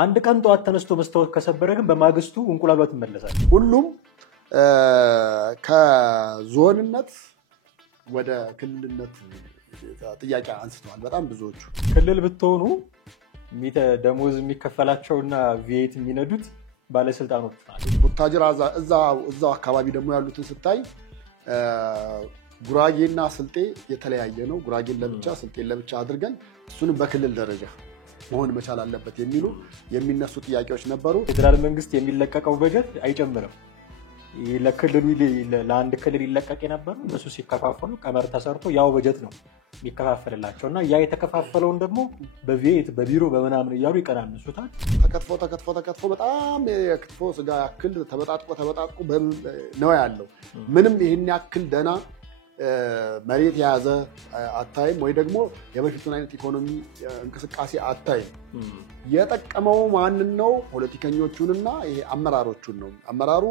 አንድ ቀን ጧት ተነስቶ መስታወት ከሰበረ ግን በማግስቱ እንቁላሏ ትመለሳል። ሁሉም ከዞንነት ወደ ክልልነት ጥያቄ አንስተዋል። በጣም ብዙዎቹ ክልል ብትሆኑ ደሞዝ የሚከፈላቸውና ቪኤት የሚነዱት ባለስልጣኖች ናቸው። ቡታጅራ እዛው አካባቢ ደግሞ ያሉትን ስታይ ጉራጌና ስልጤ የተለያየ ነው። ጉራጌን ለብቻ ስልጤን ለብቻ አድርገን እሱንም በክልል ደረጃ መሆን መቻል አለበት የሚነሱ ጥያቄዎች ነበሩ። ፌደራል መንግስት የሚለቀቀው በጀት አይጨምርም። ለክልሉ ለአንድ ክልል ይለቀቅ የነበረው እነሱ ሲከፋፈሉ ቀመር ተሰርቶ ያው በጀት ነው የሚከፋፈልላቸውና ያ የተከፋፈለውን ደግሞ በቪኤት በቢሮ በመናምን እያሉ ይቀናንሱታል። ተከትፎ በጣም የክትፎ ስጋ ያክል ተበጣጥቆ ነው ያለው። ምንም ይህን ያክል ደና መሬት የያዘ አታይም፣ ወይ ደግሞ የበፊቱን አይነት ኢኮኖሚ እንቅስቃሴ አታይም። የጠቀመው ማንን ነው? ፖለቲከኞቹንና ይሄ አመራሮቹን ነው። አመራሩ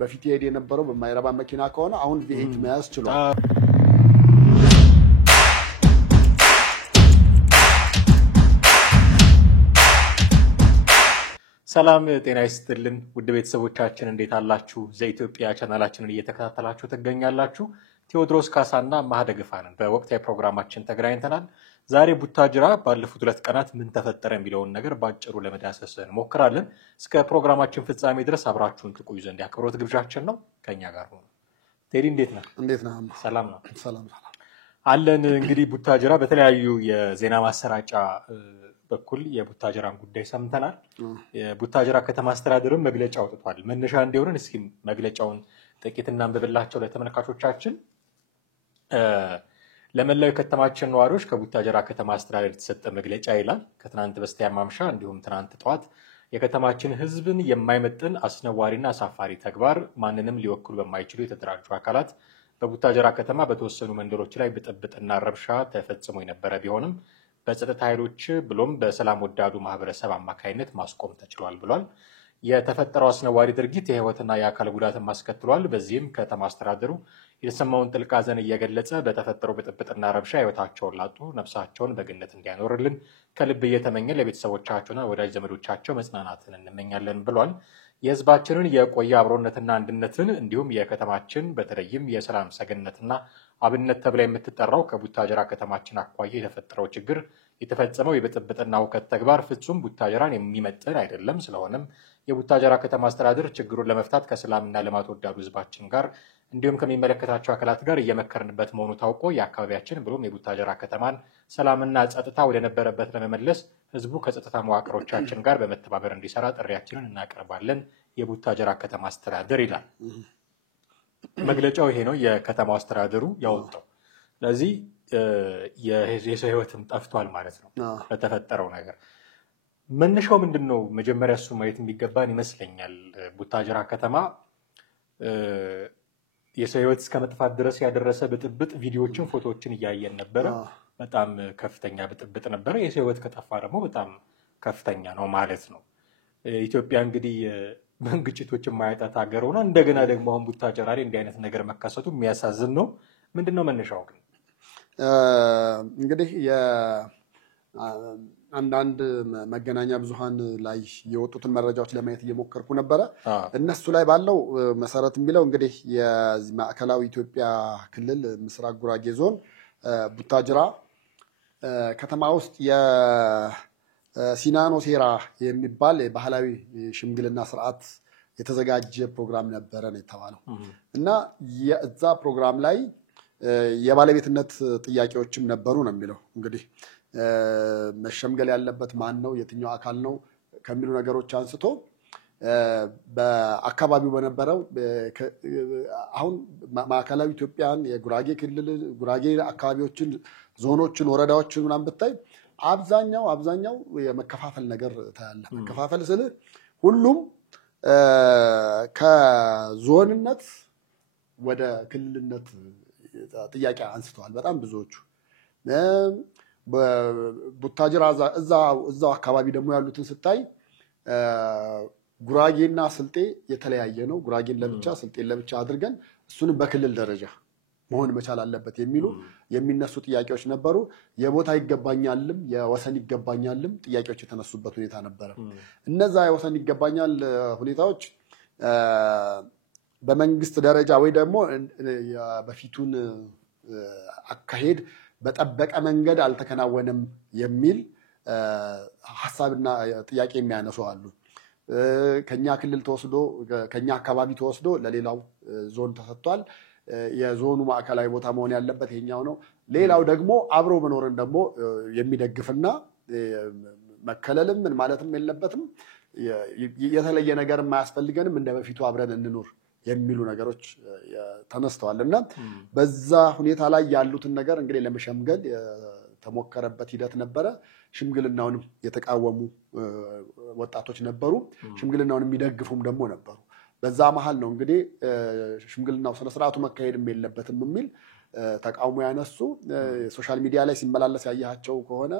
በፊት ይሄድ የነበረው በማይረባ መኪና ከሆነ አሁን ቪኤት መያዝ ችሏል። ሰላም ጤና ይስጥልን ውድ ቤተሰቦቻችን እንዴት አላችሁ? ዘኢትዮጵያ ቻናላችንን እየተከታተላችሁ ትገኛላችሁ። ቴዎድሮስ ካሳና ማህደግፋንን በወቅታዊ ፕሮግራማችን ተገናኝተናል። ዛሬ ቡታጅራ ባለፉት 2 ቀናት ምን ተፈጠረ የሚለውን ነገር ባጭሩ ለመዳሰስ እንሞክራለን። እስከ ፕሮግራማችን ፍጻሜ ድረስ አብራችሁን ትቆዩ ዘንድ ያክብሮት ግብዣችን ነው። ከኛ ጋር ሆኑ። ቴዲ እንዴት ነህ? እንዴት ነህ? ሰላም ነው? ሰላም አለን። እንግዲህ ቡታጅራ በተለያዩ የዜና ማሰራጫ በኩል የቡታጅራን ጉዳይ ሰምተናል። የቡታጅራ ከተማ አስተዳደርም መግለጫ አውጥቷል። መነሻ እንዲሆነን እስኪ መግለጫውን ጥቂት እናንብብላቸው ለተመልካቾቻችን። ለመላው የከተማችን ነዋሪዎች ከቡታጅራ ከተማ አስተዳደር የተሰጠ መግለጫ ይላል። ከትናንት በስቲያ ማምሻ እንዲሁም ትናንት ጠዋት የከተማችን ሕዝብን የማይመጥን አስነዋሪና አሳፋሪ ተግባር ማንንም ሊወክሉ በማይችሉ የተደራጁ አካላት በቡታጅራ ከተማ በተወሰኑ መንደሮች ላይ ብጥብጥና ረብሻ ተፈጽሞ የነበረ ቢሆንም በጸጥታ ኃይሎች ብሎም በሰላም ወዳዱ ማህበረሰብ አማካይነት ማስቆም ተችሏል ብሏል። የተፈጠረው አስነዋሪ ድርጊት የህይወትና የአካል ጉዳትን ማስከትሏል። በዚህም ከተማ አስተዳደሩ የተሰማውን ጥልቅ ሐዘን እየገለጸ በተፈጠረው ብጥብጥና ረብሻ ህይወታቸውን ላጡ ነፍሳቸውን በገነት እንዲያኖርልን ከልብ እየተመኘ ለቤተሰቦቻቸውና ወዳጅ ዘመዶቻቸው መጽናናትን እንመኛለን ብሏል። የህዝባችንን የቆየ አብሮነትና አንድነትን እንዲሁም የከተማችን በተለይም የሰላም ሰገነትና አብነት ተብላ የምትጠራው ከቡታጅራ ከተማችን አኳያ የተፈጠረው ችግር የተፈጸመው የብጥብጥና ሁከት ተግባር ፍጹም ቡታጅራን የሚመጥን አይደለም። ስለሆነም የቡታጅራ ከተማ አስተዳደር ችግሩን ለመፍታት ከሰላምና ልማት ወዳዱ ህዝባችን ጋር እንዲሁም ከሚመለከታቸው አካላት ጋር እየመከርንበት መሆኑ ታውቆ የአካባቢያችን ብሎም የቡታጅራ ከተማን ሰላምና ጸጥታ ወደነበረበት ለመመለስ ህዝቡ ከጸጥታ መዋቅሮቻችን ጋር በመተባበር እንዲሰራ ጥሪያችንን እናቀርባለን። የቡታጅራ ከተማ አስተዳደር ይላል መግለጫው። ይሄ ነው የከተማው አስተዳደሩ ያወጣው። ስለዚህ የሰው ህይወትም ጠፍቷል ማለት ነው ለተፈጠረው ነገር። መነሻው ምንድን ነው? መጀመሪያ እሱ ማየት የሚገባን ይመስለኛል። ቡታጅራ ከተማ የሰው ህይወት እስከ መጥፋት ድረስ ያደረሰ ብጥብጥ ቪዲዮዎችን፣ ፎቶዎችን እያየን ነበረ። በጣም ከፍተኛ ብጥብጥ ነበረ። የሰው ህይወት ከጠፋ ደግሞ በጣም ከፍተኛ ነው ማለት ነው። ኢትዮጵያ እንግዲህ ግጭቶች የማያጣት ሀገር ሆና እንደገና ደግሞ አሁን ቡታጅራ ላይ እንዲህ አይነት ነገር መከሰቱ የሚያሳዝን ነው። ምንድን ነው መነሻው ግን? እንግዲህ አንዳንድ መገናኛ ብዙሃን ላይ የወጡትን መረጃዎች ለማየት እየሞከርኩ ነበረ። እነሱ ላይ ባለው መሰረት የሚለው እንግዲህ የማዕከላዊ ኢትዮጵያ ክልል ምስራቅ ጉራጌ ዞን ቡታጅራ ከተማ ውስጥ የሲናኖ ሴራ የሚባል የባህላዊ ሽምግልና ስርዓት የተዘጋጀ ፕሮግራም ነበረ ነው የተባለው እና የዛ ፕሮግራም ላይ የባለቤትነት ጥያቄዎችም ነበሩ ነው የሚለው። እንግዲህ መሸምገል ያለበት ማን ነው፣ የትኛው አካል ነው ከሚሉ ነገሮች አንስቶ በአካባቢው በነበረው አሁን ማዕከላዊ ኢትዮጵያን የጉራጌ ክልል ጉራጌ አካባቢዎችን፣ ዞኖችን፣ ወረዳዎችን ምናምን ብታይ አብዛኛው የመከፋፈል ነገር ታያለ። መከፋፈል ስል ሁሉም ከዞንነት ወደ ክልልነት ጥያቄ አንስተዋል። በጣም ብዙዎቹ ቡታጅራ እዛው አካባቢ ደግሞ ያሉትን ስታይ ጉራጌና ስልጤ የተለያየ ነው። ጉራጌን ለብቻ ስልጤን ለብቻ አድርገን እሱንም በክልል ደረጃ መሆን መቻል አለበት የሚሉ የሚነሱ ጥያቄዎች ነበሩ። የቦታ ይገባኛልም የወሰን ይገባኛልም ጥያቄዎች የተነሱበት ሁኔታ ነበረ። እነዛ የወሰን ይገባኛል ሁኔታዎች በመንግስት ደረጃ ወይ ደግሞ በፊቱን አካሄድ በጠበቀ መንገድ አልተከናወነም የሚል ሐሳብና ጥያቄ የሚያነሱ አሉ። ከኛ ክልል ተወስዶ ከኛ አካባቢ ተወስዶ ለሌላው ዞን ተሰጥቷል። የዞኑ ማዕከላዊ ቦታ መሆን ያለበት ይሄኛው ነው። ሌላው ደግሞ አብሮ መኖርን ደግሞ የሚደግፍና መከለልም ምን ማለትም የለበትም የተለየ ነገር የማያስፈልገንም እንደበፊቱ አብረን እንኖር የሚሉ ነገሮች ተነስተዋልና በዛ ሁኔታ ላይ ያሉትን ነገር እንግዲህ ለመሸምገል የተሞከረበት ሂደት ነበረ። ሽምግልናውንም የተቃወሙ ወጣቶች ነበሩ፣ ሽምግልናውን የሚደግፉም ደግሞ ነበሩ። በዛ መሃል ነው እንግዲህ ሽምግልናው ስነ ስርዓቱ መካሄድም የለበትም የሚል ተቃውሞ ያነሱ። ሶሻል ሚዲያ ላይ ሲመላለስ ያያቸው ከሆነ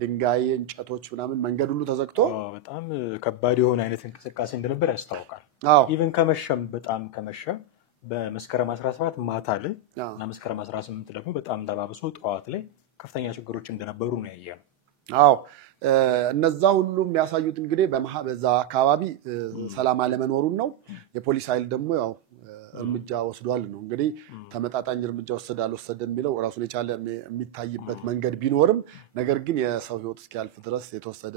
ድንጋይ እንጨቶች ምናምን መንገድ ሁሉ ተዘግቶ በጣም ከባድ የሆነ አይነት እንቅስቃሴ እንደነበር ያስታውቃል። ኢቭን ከመሸም በጣም ከመሸ በመስከረም 17 ማታ ላይ እና መስከረም 18 ደግሞ በጣም ተባብሶ ጠዋት ላይ ከፍተኛ ችግሮች እንደነበሩ ነው ያየነው። አዎ እነዛ ሁሉ የሚያሳዩት እንግዲህ በዛ አካባቢ ሰላም አለመኖሩን ነው። የፖሊስ ኃይል ደግሞ ያው እርምጃ ወስዷል ነው እንግዲህ ተመጣጣኝ እርምጃ ወሰደ አልወሰደ የሚለው ራሱን የቻለ የሚታይበት መንገድ ቢኖርም ነገር ግን የሰው ህይወት እስኪያልፍ ድረስ የተወሰደ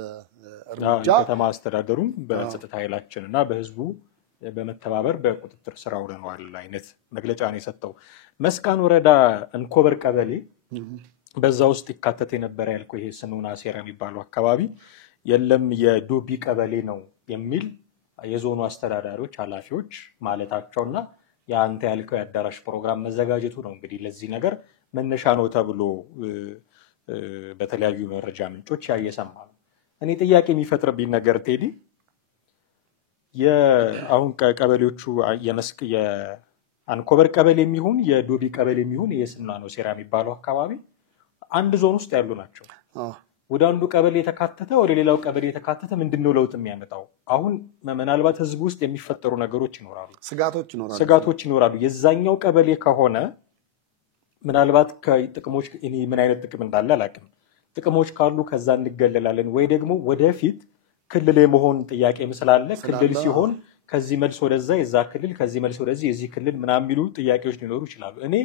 እርምጃ ከተማ አስተዳደሩም በጸጥታ ኃይላችንና በህዝቡ በመተባበር በቁጥጥር ስር አውለነዋል አይነት መግለጫ ነው የሰጠው። መስቃን ወረዳ እንኮበር ቀበሌ በዛ ውስጥ ይካተት የነበረ ያልኩ ይሄ ስኑና ሴራ የሚባለው አካባቢ የለም የዶቢ ቀበሌ ነው የሚል የዞኑ አስተዳዳሪዎች ኃላፊዎች ማለታቸውና ያንተ ያልከው የአዳራሽ ፕሮግራም መዘጋጀቱ ነው እንግዲህ ለዚህ ነገር መነሻ ነው ተብሎ በተለያዩ መረጃ ምንጮች ያየሰማ ነው። እኔ ጥያቄ የሚፈጥርብኝ ነገር ቴዲ የአሁን ቀበሌዎቹ የመስክ የአንኮበር ቀበሌ የሚሆን የዶቢ ቀበሌ የሚሆን የስኑና ሴራ የሚባለው አካባቢ አንድ ዞን ውስጥ ያሉ ናቸው። ወደ አንዱ ቀበሌ የተካተተ ወደ ሌላው ቀበሌ የተካተተ ምንድነው ለውጥ የሚያመጣው? አሁን ምናልባት ህዝብ ውስጥ የሚፈጠሩ ነገሮች ይኖራሉ፣ ስጋቶች ይኖራሉ። የዛኛው ቀበሌ ከሆነ ምናልባት ከጥቅሞች እኔ ምን አይነት ጥቅም እንዳለ አላውቅም። ጥቅሞች ካሉ ከዛ እንገለላለን ወይ ደግሞ ወደፊት ክልል የመሆን ጥያቄ ምስላለ ክልል ሲሆን ከዚህ መልስ ወደዛ የዛ ክልል ከዚህ መልስ ወደዚህ የዚህ ክልል ምናምን የሚሉ ጥያቄዎች ሊኖሩ ይችላሉ። እኔ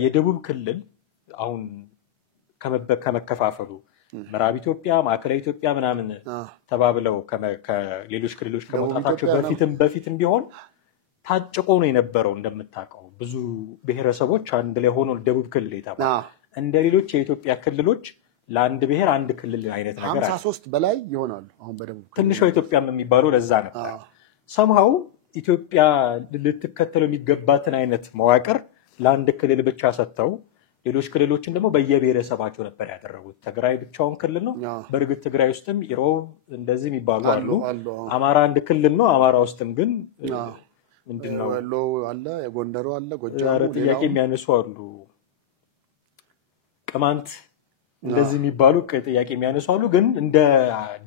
የደቡብ ክልል አሁን ከመከፋፈሉ ምዕራብ ኢትዮጵያ ማዕከላዊ ኢትዮጵያ ምናምን ተባብለው ከሌሎች ክልሎች ከመውጣታቸው በፊትም ቢሆን ታጭቆ ነው የነበረው። እንደምታውቀው ብዙ ብሔረሰቦች አንድ ላይ ሆኖ ደቡብ ክልል የተባለ እንደ ሌሎች የኢትዮጵያ ክልሎች ለአንድ ብሔር አንድ ክልል አይነት ነገር 53 በላይ ይሆናሉ። አሁን በደቡብ ትንሿ ኢትዮጵያም የሚባለው ለዛ ነበር። ሰምሃው ኢትዮጵያ ልትከተለው የሚገባትን አይነት መዋቅር ለአንድ ክልል ብቻ ሰጥተው ሌሎች ክልሎችን ደግሞ በየብሔረሰባቸው ነበር ያደረጉት። ትግራይ ብቻውን ክልል ነው። በእርግጥ ትግራይ ውስጥም ኢሮብ እንደዚህ የሚባሉ አሉ። አማራ አንድ ክልል ነው። አማራ ውስጥም ግን ምንድነው ወሎ አለ፣ የጎንደሩ አለ፣ ጎጃሙ ጥያቄ የሚያነሱ አሉ። ቅማንት እንደዚህ የሚባሉ ጥያቄ የሚያነሱ አሉ። ግን እንደ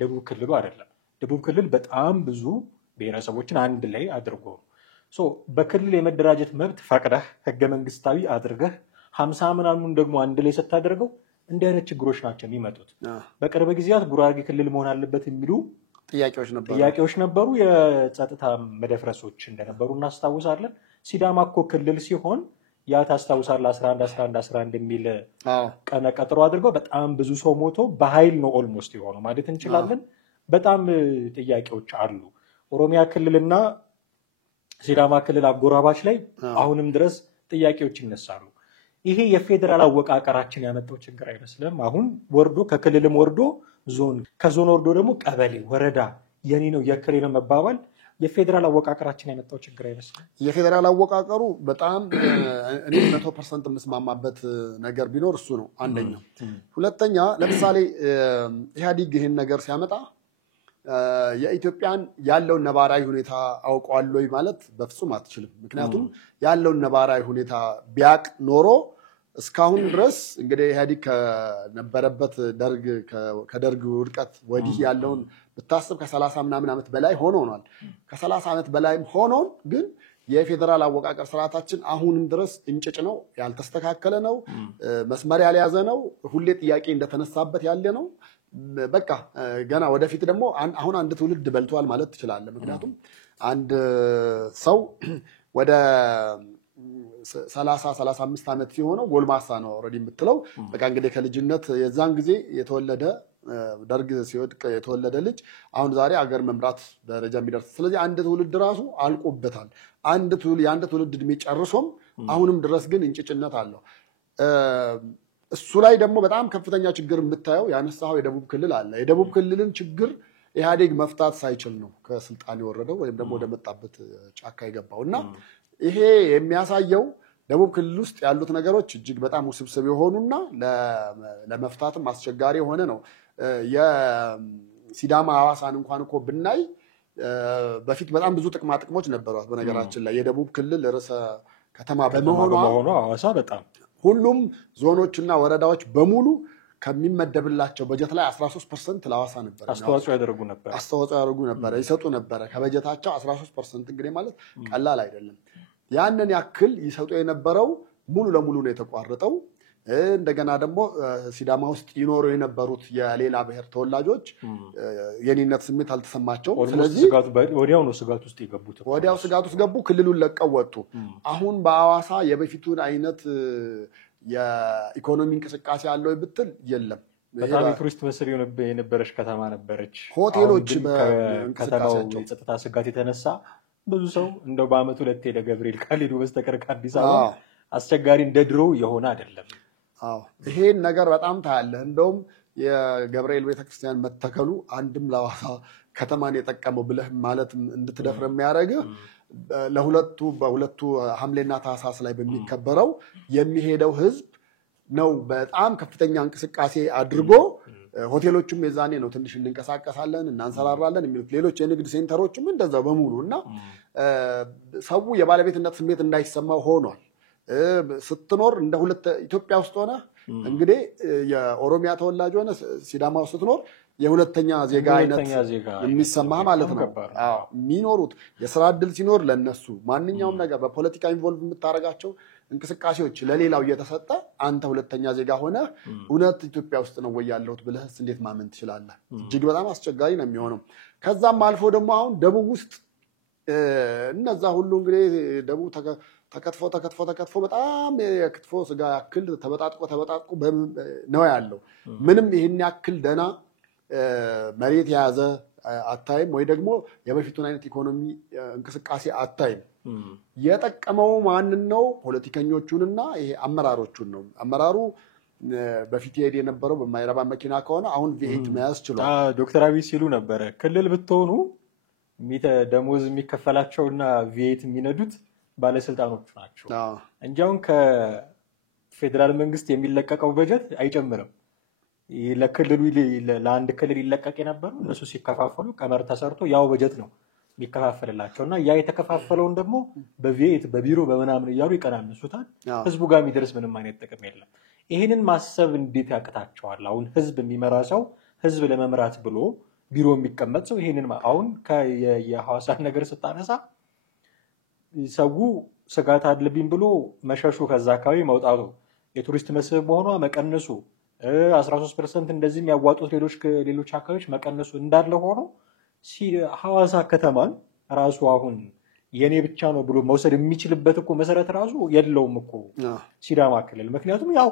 ደቡብ ክልሉ አይደለም። ደቡብ ክልል በጣም ብዙ ብሔረሰቦችን አንድ ላይ አድርጎ በክልል የመደራጀት መብት ፈቅደህ ህገ መንግስታዊ አድርገህ 50 ምናምን ደግሞ አንድ ላይ ስታደርገው እንዲህ አይነት ችግሮች ናቸው የሚመጡት። በቅርብ ጊዜያት ጉራጌ ክልል መሆን አለበት የሚሉ ጥያቄዎች ነበሩ። የጸጥታ መደፍረሶች እንደነበሩ እናስታውሳለን። ሲዳማ እኮ ክልል ሲሆን ያ ታስታውሳለህ 11 የሚል ቀነ ቀጥሮ አድርገው በጣም ብዙ ሰው ሞቶ በኃይል ነው ኦልሞስት የሆነው ማለት እንችላለን። በጣም ጥያቄዎች አሉ። ኦሮሚያ ክልልና ሲዳማ ክልል አጎራባች ላይ አሁንም ድረስ ጥያቄዎች ይነሳሉ። ይሄ የፌደራል አወቃቀራችን ያመጣው ችግር አይመስልም? አሁን ወርዶ ከክልልም ወርዶ ዞን ከዞን ወርዶ ደግሞ ቀበሌ ወረዳ የኔ ነው የክሌ ነው መባባል የፌደራል አወቃቀራችን ያመጣው ችግር አይመስልም? የፌደራል አወቃቀሩ በጣም እኔ 100% የምስማማበት ነገር ቢኖር እሱ ነው አንደኛው። ሁለተኛ ለምሳሌ ኢህአዲግ ይሄን ነገር ሲያመጣ የኢትዮጵያን ያለውን ነባራዊ ሁኔታ አውቀዋል ወይ ማለት በፍጹም አትችልም። ምክንያቱም ያለውን ነባራዊ ሁኔታ ቢያቅ ኖሮ እስካሁን ድረስ እንግዲህ ኢህአዲግ ከነበረበት ከደርግ ውድቀት ወዲህ ያለውን ብታስብ ከ30 ምናምን ዓመት በላይ ሆኖናል። ከ30 ዓመት በላይም ሆኖን ግን የፌደራል አወቃቀር ስርዓታችን አሁንም ድረስ እንጭጭ ነው፣ ያልተስተካከለ ነው፣ መስመር ያልያዘ ነው፣ ሁሌ ጥያቄ እንደተነሳበት ያለ ነው። በቃ ገና ወደፊት ደግሞ አሁን አንድ ትውልድ በልቷል ማለት ትችላለህ። ምክንያቱም አንድ ሰው ወደ 30-35 ዓመት ሲሆነው ጎልማሳ ነው ኦልሬዲ የምትለው። በቃ እንግዲህ ከልጅነት የዛን ጊዜ የተወለደ ደርግ ሲወድቅ የተወለደ ልጅ አሁን ዛሬ አገር መምራት ደረጃ የሚደርስ። ስለዚህ አንድ ትውልድ ራሱ አልቆበታል። የአንድ ትውልድ እድሜ ጨርሶም አሁንም ድረስ ግን እንጭጭነት አለው። እሱ ላይ ደግሞ በጣም ከፍተኛ ችግር የምታየው ያነሳው የደቡብ ክልል አለ። የደቡብ ክልልን ችግር ኢህአዴግ መፍታት ሳይችል ነው ከስልጣን የወረደው ወይም ደግሞ ወደ መጣበት ጫካ የገባው እና ይሄ የሚያሳየው ደቡብ ክልል ውስጥ ያሉት ነገሮች እጅግ በጣም ውስብስብ የሆኑና ለመፍታትም አስቸጋሪ የሆነ ነው። የሲዳማ ሐዋሳን እንኳን እኮ ብናይ በፊት በጣም ብዙ ጥቅሞች ነበሯት። በነገራችን ላይ የደቡብ ክልል ርዕሰ ከተማ በመሆኗ ሐዋሳ በጣም ሁሉም ዞኖችና ወረዳዎች በሙሉ ከሚመደብላቸው በጀት ላይ 13% ለሐዋሳ ነበር አስተዋጽኦ ያደርጉ ነበር ይሰጡ ነበር። ከበጀታቸው 13% እንግዲህ ማለት ቀላል አይደለም። ያንን ያክል ይሰጡ የነበረው ሙሉ ለሙሉ ነው የተቋረጠው። እንደገና ደግሞ ሲዳማ ውስጥ ይኖሩ የነበሩት የሌላ ብሔር ተወላጆች የኔነት ስሜት አልተሰማቸውም። ስለዚህ ወዲያው ስጋት ውስጥ ገቡ፣ ክልሉን ለቀው ወጡ። አሁን በሐዋሳ የበፊቱን አይነት የኢኮኖሚ እንቅስቃሴ አለው ብትል የለም። በጣም የቱሪስት መስህብ የነበረች ከተማ ነበረች። ሆቴሎች በከተማው የጸጥታ ስጋት የተነሳ ብዙ ሰው እንደው በአመቱ 2 ሄደ ገብርኤል ካልሄዱ በስተቀር ከአዲስ አበባ አስቸጋሪ እንደ ድሮ የሆነ አይደለም። ይሄን ነገር በጣም ታያለህ። እንደውም የገብርኤል ቤተክርስቲያን መተከሉ አንድም ለሐዋሳ ከተማን የጠቀመው ብለህ ማለት እንድትደፍር የሚያደርግህ በሁለቱ ሐምሌና ታህሳስ ላይ በሚከበረው የሚሄደው ህዝብ ነው በጣም ከፍተኛ እንቅስቃሴ አድርጎ ሆቴሎቹም የዛኔ ነው ትንሽ እንንቀሳቀሳለን እናንሰራራለን የሚሉት። ሌሎች የንግድ ሴንተሮችም እንደዛው በሙሉ እና ሰው የባለቤትነት ስሜት እንዳይሰማው ሆኗል። ስትኖር እንደ ሁለት ኢትዮጵያ ውስጥ ሆነ እንግዲህ የኦሮሚያ ተወላጅ ሆነ ሲዳማ ውስጥ ስትኖር የሁለተኛ ዜጋ አይነት የሚሰማ ማለት ነው። የሚኖሩት የስራ እድል ሲኖር ለነሱ ማንኛውም ነገር በፖለቲካ ኢንቮልቭ የምታደርጋቸው እንቅስቃሴዎች ለሌላው እየተሰጠ አንተ ሁለተኛ ዜጋ ሆነ እውነት ኢትዮጵያ ውስጥ ነው ወይ ያለሁት ብለህስ እንዴት ማመን ትችላለህ? እጅግ በጣም አስቸጋሪ ነው የሚሆነው። ከዛም አልፎ ደግሞ አሁን ደቡብ ውስጥ እነዛ ሁሉ እንግዲህ ደቡብ ተከትፎ በጣም የክትፎ ስጋ ያክል ተበጣጥቆ ነው ያለው። ምንም ይህን ያክል ደና መሬት የያዘ አታይም፣ ወይ ደግሞ የበፊቱን አይነት ኢኮኖሚ እንቅስቃሴ አታይም። የጠቀመው ማንን ነው? ፖለቲከኞቹንና ይሄ አመራሮቹን ነው። አመራሩ በፊት ሄድ የነበረው በማይረባ መኪና ከሆነ አሁን V8 መያዝ ችሏል። ዶክተር አብይ ሲሉ ነበረ ክልል ብትሆኑ ደሞዝ የሚከፈላቸውና V8 የሚነዱት ባለስልጣኖቹ ናቸው እንጂ አሁን ከፌደራል መንግስት የሚለቀቀው በጀት አይጨምርም። ለክልሉ ለአንድ ክልል ይለቀቅ የነበረው እነሱ ሲከፋፈሉ ቀመር ተሰርቶ ያው በጀት ነው የሚከፋፈልላቸውና ያ የተከፋፈለውን ደግሞ በቪኤት በቢሮ በመናምን እያሉ ይቀናንሱታል። ህዝቡ ጋር የሚደርስ ምንም አይነት ጥቅም የለም። ይሄንን ማሰብ እንዴት ያቅታቸዋል? አሁን ህዝብ የሚመራ ሰው ህዝብ ለመምራት ብሎ ቢሮ የሚቀመጥ ሰው ይሄንን አሁን የሐዋሳን ነገር ስታነሳ ሰው ስጋት አለብኝ ብሎ መሸሹ፣ ከዛ አካባቢ መውጣቱ፣ የቱሪስት መስህብ መሆኗ መቀነሱ፣ 13% እንደዚህ የሚያዋጡት ሌሎች አካባቢዎች መቀነሱ እንዳለ ሆኖ ሐዋሳ ከተማን ራሱ አሁን የኔ ብቻ ነው ብሎ መውሰድ የሚችልበት እኮ መሰረት ራሱ የለውም እኮ ሲዳማ ክልል። ምክንያቱም ያ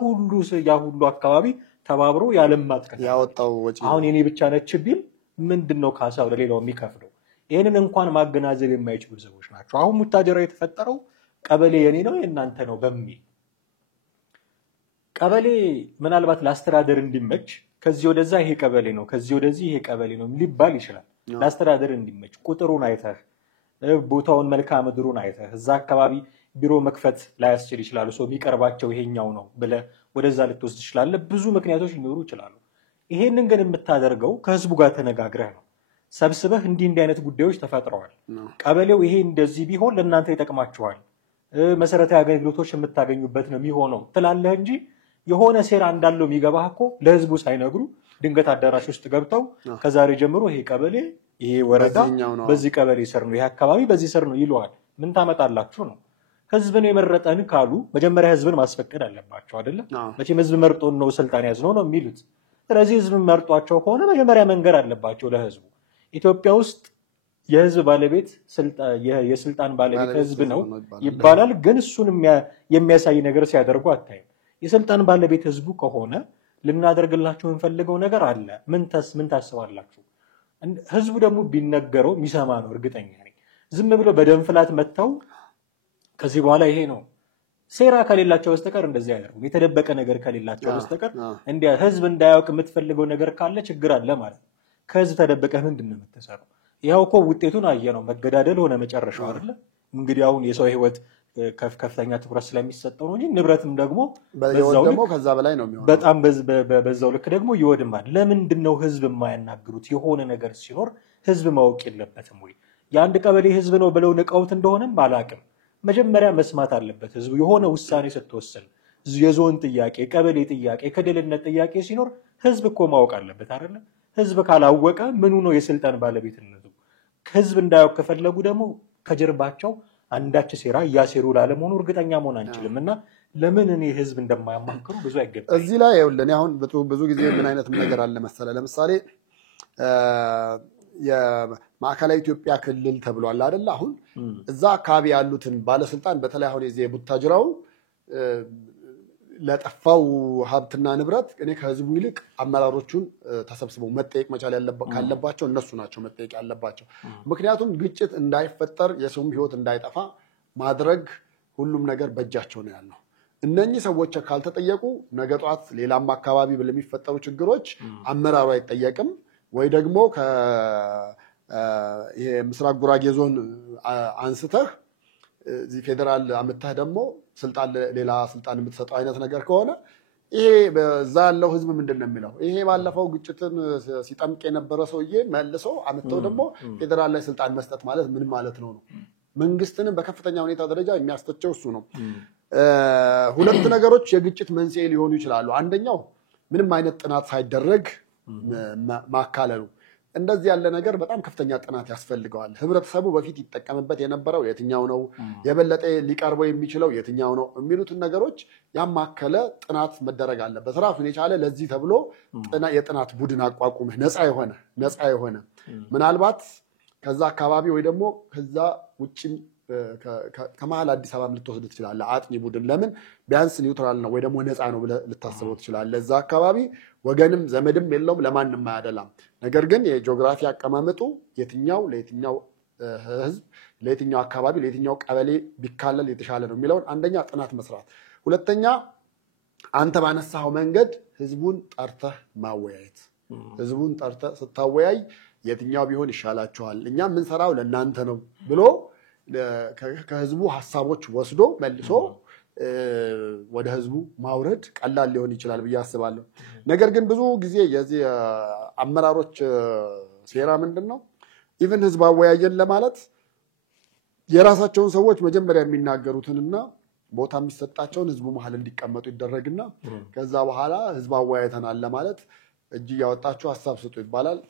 ሁሉ አካባቢ ተባብሮ ያለማት ከተማ ያወጣው ወጪ አሁን የኔ ብቻ ነች ቢል ምንድነው ካሳው ለሌላው የሚከፍለው? ይሄንን እንኳን ማገናዘብ የማይችሉ ሰዎች ናቸው። አሁን ሙታጀራ የተፈጠረው ቀበሌ የኔ ነው የእናንተ ነው በሚል ቀበሌ ምናልባት ለአስተዳደር እንዲመች ከዚህ ወደዛ ይሄ ቀበሌ ነው ከዚህ ወደዚህ ይሄ ቀበሌ ነው ሊባል ይችላል። ለአስተዳደር እንዲመች ቁጥሩን አይተህ ቦታውን መልክዓ ምድሩን አይተህ እዛ አካባቢ ቢሮ መክፈት ላያስችል ይችላል። ሰው ቢቀርባቸው ይሄኛው ነው ብለህ ወደዛ ልትወስድ ትችላለህ። ብዙ ምክንያቶች ሊኖሩ ይችላሉ። ይሄንን ግን የምታደርገው ከህዝቡ ጋር ተነጋግረህ ነው። ሰብስበህ እንዲህ አይነት ጉዳዮች ተፈጥረዋል፣ ቀበሌው ይሄ እንደዚህ ቢሆን ለእናንተ ይጠቅማችኋል፣ መሰረታዊ አገልግሎቶች የምታገኙበት ነው የሚሆነው ትላለህ እንጂ የሆነ ሴራ እንዳለው የሚገባህ እኮ ለህዝቡ ሳይነግሩ ድንገት አዳራሽ ውስጥ ገብተው ከዛሬ ጀምሮ ይሄ ቀበሌ ይሄ ወረዳ በዚህ ቀበሌ ስር ነው ይሄ አካባቢ በዚህ ስር ነው ይለዋል። ምን ታመጣላችሁ ነው። ህዝብን የመረጠን ካሉ መጀመሪያ ህዝብን ማስፈቀድ አለባቸው አይደለ? መቼም ህዝብ መርጦን ነው ስልጣን ያዝነው ነው የሚሉት። ስለዚህ ህዝብ መርጧቸው ከሆነ መጀመሪያ መንገር አለባቸው ለህዝቡ። ኢትዮጵያ ውስጥ የህዝብ ባለቤት የስልጣን ባለቤት ህዝብ ነው ይባላል፣ ግን እሱን የሚያሳይ ነገር ሲያደርጉ አታይም። የስልጣን ባለቤት ህዝቡ ከሆነ ልናደርግላችሁ እንፈልገው ነገር አለ። ምን ታስባላችሁ? ህዝቡ ደግሞ ቢነገረው የሚሰማ ነው እርግጠኛ ነኝ። ዝም ብሎ በደንፍላት መተው ከዚህ በኋላ ይሄ ነው ሴራ ከሌላቸው በስተቀር እንደዚህ ያደርጉ የተደበቀ ነገር ከሌላቸው በስተቀር እንዲያ ህዝብ እንዳያውቅ የምትፈልገው ነገር ካለ ችግር አለ ማለት ነው። ከህዝብ ተደበቀህ ምንድን ነው የምትሰራው? ይኸው እኮ ውጤቱን አየነው፣ መገዳደል ሆነ መጨረሻው አይደለ? እንግዲህ አሁን የሰው ህይወት ከፍተኛ ትኩረት ስለሚሰጠው ነው እንጂ ንብረትም ደግሞ ከዛ በላይ ነው የሚሆነው። በጣም በዛው ልክ ደግሞ ይወድማል። ለምንድን ነው ህዝብ የማያናግሩት? የሆነ ነገር ሲኖር ህዝብ ማወቅ የለበትም ወይ? የአንድ ቀበሌ ህዝብ ነው ብለው ንቀውት እንደሆነም አላቅም። መጀመሪያ መስማት አለበት ህዝቡ። የሆነ ውሳኔ ስትወስን የዞን ጥያቄ፣ የቀበሌ ጥያቄ፣ የክልልነት ጥያቄ ሲኖር ህዝብ እኮ ማወቅ አለበት አይደለም? ህዝብ ካላወቀ ምኑ ነው የስልጣን ባለቤትነቱ? ህዝብ እንዳያውቅ ከፈለጉ ደግሞ ከጀርባቸው አንዳች ሴራ እያሴሩ ላለመሆኑ እርግጠኛ መሆን አንችልም። እና ለምን እኔ ህዝብ እንደማያማክሩ ብዙ አይገባም። እዚህ ላይ ይኸውልህ አሁን ብዙ ጊዜ ምን አይነት ነገር አለ መሰለህ፣ ለምሳሌ የማዕከላዊ ኢትዮጵያ ክልል ተብሏል አይደል? አሁን እዛ አካባቢ ያሉትን ባለስልጣን በተለይ አሁን የዚህ የቡታጅራው ለጠፋው ሀብትና ንብረት እኔ ከህዝቡ ይልቅ አመራሮቹን ተሰብስበው መጠየቅ መቻል ካለባቸው እነሱ ናቸው መጠየቅ ያለባቸው። ምክንያቱም ግጭት እንዳይፈጠር የሰውም ህይወት እንዳይጠፋ ማድረግ ሁሉም ነገር በእጃቸው ነው ያለው። እነኚህ ሰዎች ካልተጠየቁ ነገ ጧት ሌላም አካባቢ ለሚፈጠሩ ችግሮች አመራሩ አይጠየቅም ወይ ደግሞ ይሄ ምስራቅ ጉራጌ ዞን አንስተህ እዚህ ፌደራል አመጣህ ደግሞ ስልጣን ሌላ ስልጣን የምትሰጠው አይነት ነገር ከሆነ ይሄ በዛ ያለው ህዝብ ምንድን ነው የሚለው? ይሄ ባለፈው ግጭትን ሲጠምቅ የነበረ ሰውዬ መልሶ አመጣው ደግሞ ፌደራል ላይ ስልጣን መስጠት ማለት ምን ማለት ነው? መንግስትንም በከፍተኛ ሁኔታ ደረጃ የሚያስተቸው እሱ ነው። ሁለት ነገሮች የግጭት መንስኤ ሊሆኑ ይችላሉ። አንደኛው ምንም አይነት ጥናት ሳይደረግ ማካለሉ። እንደዚህ ያለ ነገር በጣም ከፍተኛ ጥናት ያስፈልገዋል። ህብረተሰቡ በፊት ይጠቀምበት የነበረው የትኛው ነው፣ የበለጠ ሊቀርበው የሚችለው የትኛው ነው የሚሉትን ነገሮች ያማከለ ጥናት መደረግ አለበት። ራሱን የቻለ ለዚህ ተብሎ የጥናት ቡድን አቋቁመህ ነፃ የሆነ ምናልባት ከዛ አካባቢ ወይ ደግሞ ከዛ ውጭም ከመሀል አዲስ አበባ ልትወስድ ትችላለህ አጥኚ ቡድን። ለምን ቢያንስ ኒውትራል ነው ወይ ደግሞ ነፃ ነው ብለህ ልታስበው ትችላለህ። እዛ አካባቢ ወገንም ዘመድም የለውም፣ ለማንም አያደላም። ነገር ግን የጂኦግራፊ አቀማመጡ የትኛው ለየትኛው ህዝብ ለየትኛው አካባቢ ለየትኛው ቀበሌ ቢካለል የተሻለ ነው የሚለውን አንደኛ ጥናት መስራት፣ ሁለተኛ አንተ ባነሳው መንገድ ህዝቡን ጠርተህ ማወያየት። ህዝቡን ጠርተህ ስታወያይ የትኛው ቢሆን ይሻላችኋል፣ እኛ የምንሰራው ለእናንተ ነው ብሎ ከህዝቡ ሀሳቦች ወስዶ መልሶ ወደ ህዝቡ ማውረድ ቀላል ሊሆን ይችላል ብዬ አስባለሁ። ነገር ግን ብዙ ጊዜ የዚህ አመራሮች ሴራ ምንድነው? ኢቭን ህዝብ አወያየን ለማለት የራሳቸውን ሰዎች መጀመሪያ የሚናገሩትንና ቦታ የሚሰጣቸውን ህዝቡ መሀል እንዲቀመጡ ይደረግና ከዛ በኋላ ህዝብ አወያይተናል ለማለት እጅ ያወጣችሁ ሀሳብ ስጡ ይባላል።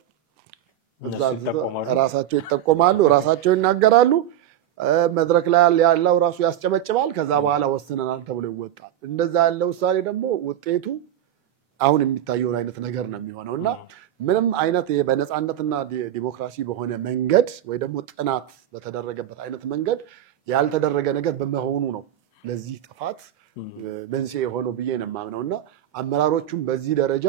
ራሳቸው ይጠቆማሉ፣ ራሳቸው ይናገራሉ። መድረክ ላይ ያለው ራሱ ያስጨበጭባል። ከዛ በኋላ ወስነናል ተብሎ ይወጣል። እንደዛ ያለ ውሳኔ ደግሞ ውጤቱ አሁን የሚታየውን አይነት ነገር ነው የሚሆነውና ምንም አይነት በነፃነትና ዲሞክራሲ በሆነ መንገድ ወይ ደግሞ ጥናት በተደረገበት አይነት መንገድ ያልተደረገ ነገር በመሆኑ ነው ለዚህ ጥፋት መንስኤ የሆነው ብዬ ነው የማምነውና አመራሮቹም በዚህ ደረጃ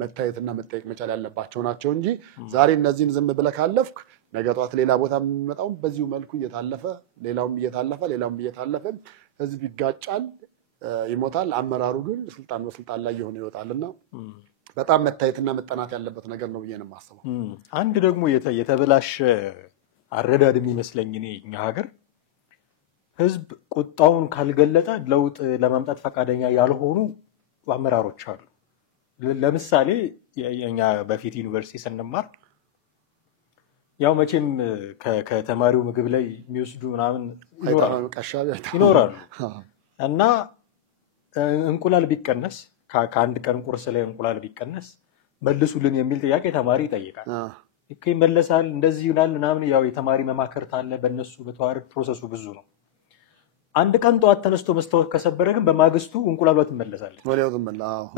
መታየትና መጠየቅ መቻል ያለባቸው ናቸው እንጂ ዛሬ እነዚህን ዝም ብለህ ካለፍክ ነገ ጧት ሌላ ቦታ የሚመጣው በዚሁ መልኩ እየታለፈ ሌላውም እየታለፈ ህዝብ ይጋጫል፣ ይሞታል። አመራሩ ግን ስልጣን በስልጣን ላይ የሆነ ይወጣልና በጣም መታየትና መጠናት ያለበት ነገር ነው ብዬ ነው የማስበው። አንድ ደግሞ የተበላሸ አረዳድ የሚመስለኝ እኔ እኛ ሀገር ህዝብ ቁጣውን ካልገለጠ ለውጥ ለማምጣት ፈቃደኛ ያልሆኑ አመራሮች አሉ። ለምሳሌ እኛ በፊት ዩኒቨርሲቲ ስንማር ያው መቼም ከተማሪው ምግብ ላይ የሚወስዱ ምናምን ይኖራሉ እና እንቁላል ቢቀነስ ከአንድ ቀን ቁርስ ላይ እንቁላል ቢቀነስ መልሱልን የሚል ጥያቄ ተማሪ ይጠይቃል። ይመለሳል እንደዚህ ይላል ምናምን ያው የተማሪ መማከርት አለ በእነሱ በተዋረድ ፕሮሰሱ ብዙ ነው። አንድ ቀን ጠዋት ተነስቶ መስታወት ከሰበረ ግን በማግስቱ እንቁላሏ ትመለሳለች።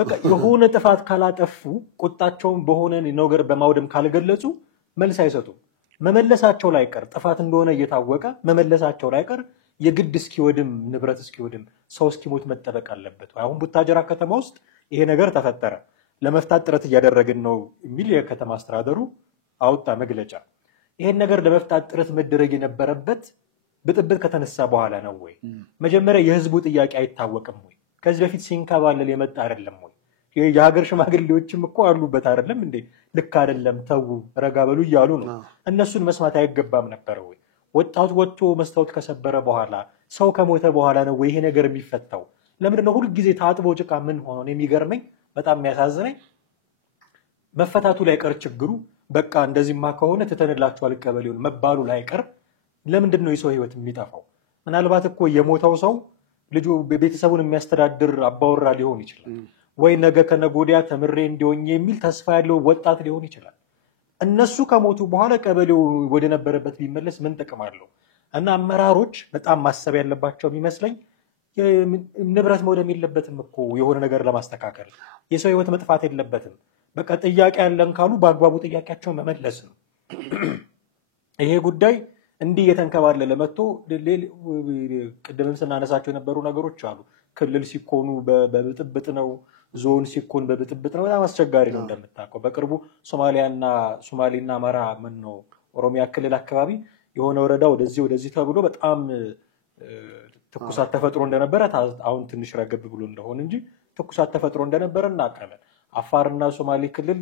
በቃ የሆነ ጥፋት ካላጠፉ ቁጣቸውን በሆነ ነገር በማውደም ካልገለጹ መልስ አይሰጡም። መመለሳቸው ላይ ቀር ጥፋት እንደሆነ እየታወቀ መመለሳቸው ላይ ቀር የግድ እስኪወድም ንብረት እስኪወድም ሰው እስኪሞት መጠበቅ አለበት። አሁን ቡታጀራ ከተማ ውስጥ ይሄ ነገር ተፈጠረ፣ ለመፍታት ጥረት እያደረግን ነው የሚል የከተማ አስተዳደሩ አውጣ መግለጫ። ይሄን ነገር ለመፍታት ጥረት መደረግ የነበረበት ብጥብጥ ከተነሳ በኋላ ነው ወይ? መጀመሪያ የህዝቡ ጥያቄ አይታወቅም ወይ? ከዚህ በፊት ሲንከባለል የመጣ አይደለም ወይ? የሀገር ሽማግሌዎችም እኮ አሉበት አይደለም እንዴ? ልክ አይደለም ተው ረጋ በሉ እያሉ ነው። እነሱን መስማት አይገባም ነበር ወይ? ወጣቱ ወጥቶ መስታወት ከሰበረ በኋላ ሰው ከሞተ በኋላ ነው ወይ ይሄ ነገር የሚፈታው? ለምንድን ነው ሁልጊዜ ታጥቦ ጭቃ ምን ሆኖ ነው የሚገርመኝ? በጣም የሚያሳዝነኝ መፈታቱ ላይ ቀር ችግሩ በቃ እንደዚህማ ከሆነ ትተንላችኋል ቀበሌውን መባሉ ላይ ቀር ለምንድን ነው የሰው ህይወት የሚጠፋው? ምናልባት እኮ የሞተው ሰው ልጁ ቤተሰቡን የሚያስተዳድር አባወራ ሊሆን ይችላል፣ ወይ ነገ ከነገ ወዲያ ተምሬ እንዲሆኝ የሚል ተስፋ ያለው ወጣት ሊሆን ይችላል። እነሱ ከሞቱ በኋላ ቀበሌው ወደ ነበረበት ቢመለስ ምን ጥቅም አለው? እና አመራሮች በጣም ማሰብ ያለባቸው የሚመስለኝ ንብረት መውደም የለበትም እኮ የሆነ ነገር ለማስተካከል የሰው ህይወት መጥፋት የለበትም። በቃ ጥያቄ ያለን ካሉ በአግባቡ ጥያቄያቸውን መመለስ ነው። ይሄ ጉዳይ እንዲህ እየተንከባለለ መጥቶ ቅድምም ስናነሳቸው የነበሩ ነገሮች አሉ። ክልል ሲኮኑ በብጥብጥ ነው፣ ዞን ሲኮን በብጥብጥ ነው። በጣም አስቸጋሪ ነው እንደምታውቀው። በቅርቡ ሶማሌና አማራ ነው ኦሮሚያ ክልል አካባቢ የሆነ ወረዳ ወደዚህ ተብሎ በጣም ትኩሳት ተፈጥሮ እንደነበረ አሁን ትንሽ ረገብ ብሎ እንደሆነ እንጂ ትኩሳት ተፈጥሮ እንደነበረ እናውቃለን። አፋርና ሶማሌ ክልል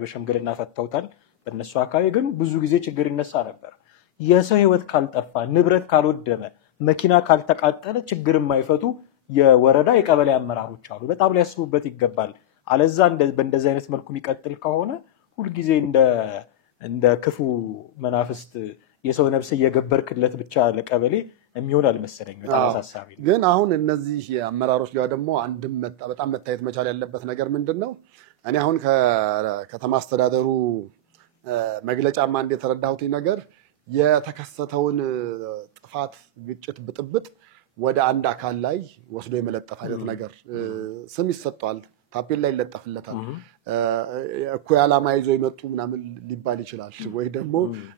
በሽምግልና ፈተውታል። በእነሱ አካባቢ ግን ብዙ ጊዜ ችግር ይነሳ ነበር። የሰው ህይወት ካልጠፋ፣ ንብረት ካልወደመ፣ መኪና ካልተቃጠለ ችግር የማይፈቱ የወረዳ የቀበሌ አመራሮች አሉ። በጣም ሊያስቡበት ይገባል። አለዛ በእንደዚህ አይነት መልኩ የሚቀጥል ከሆነ ሁልጊዜ እንደ ክፉ መናፍስት የሰው ነፍስ እየገበርክለት ብቻ ለቀበሌ የሚሆን አልመሰለኝ። በጣም አሳሳቢ ነው። ግን አሁን እነዚህ አመራሮች ጋር ደግሞ አንድም በጣም መታየት መቻል ያለበት ነገር ምንድን ነው? እኔ አሁን ከከተማ አስተዳደሩ መግለጫማ አንድ የተረዳሁት ነገር የተከሰተውን ጥፋት፣ ግጭት፣ ብጥብጥ ወደ አንድ አካል ላይ ወስዶ የመለጠፍ አይነት ነገር ስም ይሰጠዋል፣ ታፔላ ይለጠፍለታል። እኩይ ዓላማ ይዞ የመጡ ምናምን ሊባል ይችላል፣ ወይ ደግሞ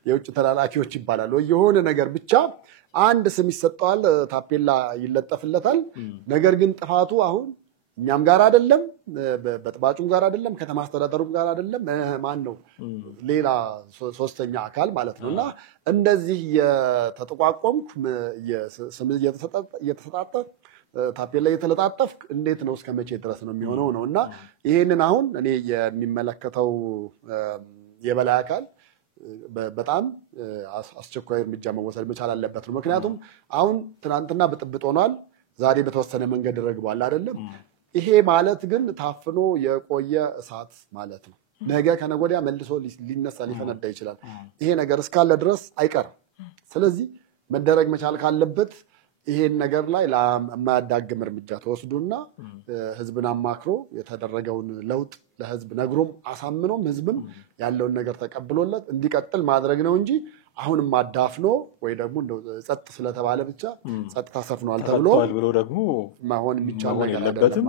የውጭ ተላላኪዎች ይባላል፣ ወይ የሆነ ነገር ብቻ አንድ ስም ይሰጠዋል፣ ታፔላ ይለጠፍለታል። ነገር ግን ጥፋቱ አሁን እኛም ጋር አይደለም፣ በጥባጩም ጋር አይደለም፣ ከተማ አስተዳደሩም ጋር አይደለም። ማን ነው? ሌላ ሶስተኛ አካል ማለት ነው። እና እንደዚህ የተጠቋቆምኩ ስም እየተሰጣጠ ታፔላ እየተለጣጠፍክ እንዴት ነው እስከ መቼ ድረስ ነው የሚሆነው ነው? እና ይሄንን አሁን እኔ የሚመለከተው የበላይ አካል በጣም አስቸኳይ እርምጃ መወሰድ መቻል አለበት ነው። ምክንያቱም አሁን ትናንትና ብጥብጥ ሆኗል፣ ዛሬ በተወሰነ መንገድ ረግቧል አይደለም። ይሄ ማለት ግን ታፍኖ የቆየ እሳት ማለት ነው። ነገ ከነገ ወዲያ መልሶ ሊነሳ ሊፈነዳ ይችላል። ይሄ ነገር እስካለ ድረስ አይቀርም። ስለዚህ መደረግ መቻል ካለበት ይሄን ነገር ላይ ለማያዳግም እርምጃ ተወስዱና ህዝብን አማክሮ የተደረገውን ለውጥ ለህዝብ ነግሮም አሳምኖም ህዝብም ያለውን ነገር ተቀብሎለት እንዲቀጥል ማድረግ ነው እንጂ አሁንም አዳፍኖ ወይ ደግሞ ጸጥ ስለተባለ ብቻ ጸጥታ ሰፍኗል ተብሎ ደግሞ ማሆን የሚቻል ነገር የለበትም።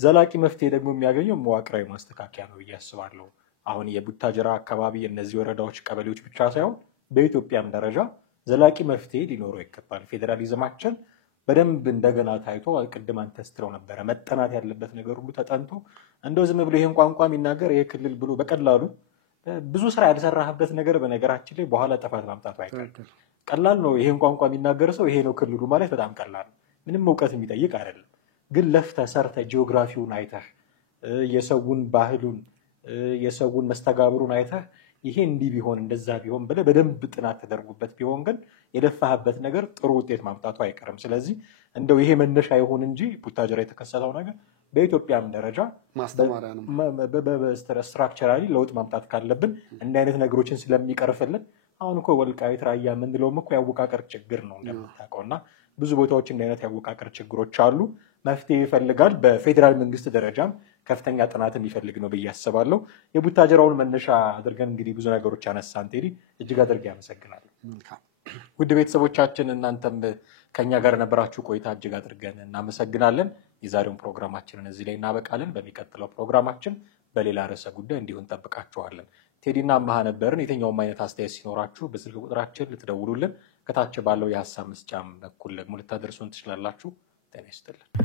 ዘላቂ መፍትሄ ደግሞ የሚያገኘው መዋቅራዊ ማስተካከያ ነው ብዬ አስባለሁ። አሁን የቡታጀራ አካባቢ እነዚህ ወረዳዎች፣ ቀበሌዎች ብቻ ሳይሆን በኢትዮጵያም ደረጃ ዘላቂ መፍትሄ ሊኖረው ይገባል። ፌዴራሊዝማችን በደንብ እንደገና ታይቶ ቅድም አንተ ስትለው ነበረ መጠናት ያለበት ነገር ሁሉ ተጠንቶ እንደው ዝም ብሎ ይሄን ቋንቋ የሚናገር ይሄ ክልል ብሎ በቀላሉ ብዙ ስራ ያልሰራህበት ነገር በነገራችን ላይ በኋላ ጥፋት ማምጣቱ አይቀርም። ቀላል ነው። ይሄን ቋንቋ የሚናገር ሰው ይሄ ነው ክልሉ ማለት በጣም ቀላል ነው። ምንም እውቀት የሚጠይቅ አይደለም። ግን ለፍተህ ሰርተህ ጂኦግራፊውን አይተህ የሰውን ባህሉን የሰውን መስተጋብሩን አይተህ ይሄ እንዲህ ቢሆን እንደዛ ቢሆን ብለህ በደንብ ጥናት ተደርጎበት ቢሆን ግን የለፋህበት ነገር ጥሩ ውጤት ማምጣቱ አይቀርም። ስለዚህ እንደው ይሄ መነሻ ይሁን እንጂ ቡታጀራ የተከሰተው ነገር በኢትዮጵያም ደረጃ ማስተማሪያ ነው። ስትራክቸራሊ ለውጥ ማምጣት ካለብን እንዲህ አይነት ነገሮችን ስለሚቀርፍልን አሁን እኮ ወልቃይት ራያ የምንለውም እኮ ያወቃቀር ችግር ነው እንደምታውቀው። እና ብዙ ቦታዎች እንዲህ አይነት ያወቃቀር ችግሮች አሉ። መፍትሄ ይፈልጋል። በፌዴራል መንግስት ደረጃም ከፍተኛ ጥናት የሚፈልግ ነው ብዬ አስባለሁ። የቡታጀራውን መነሻ አድርገን እንግዲህ ብዙ ነገሮች አነሳን። ቴዲ እጅግ አድርጌ አመሰግናለሁ። ውድ ቤተሰቦቻችን እናንተም ከኛ ጋር ነበራችሁ ቆይታ እጅግ አድርገን እናመሰግናለን። የዛሬውን ፕሮግራማችንን እዚህ ላይ እናበቃለን። በሚቀጥለው ፕሮግራማችን በሌላ ርዕሰ ጉዳይ እንዲሁ እንጠብቃችኋለን። ቴዲና አማሃ ነበርን። የትኛውም አይነት አስተያየት ሲኖራችሁ በስልክ ቁጥራችን ልትደውሉልን፣ ከታች ባለው የሀሳብ መስጫም በኩል ደግሞ ልታደርሱን ትችላላችሁ። ጤና ይስጥልን።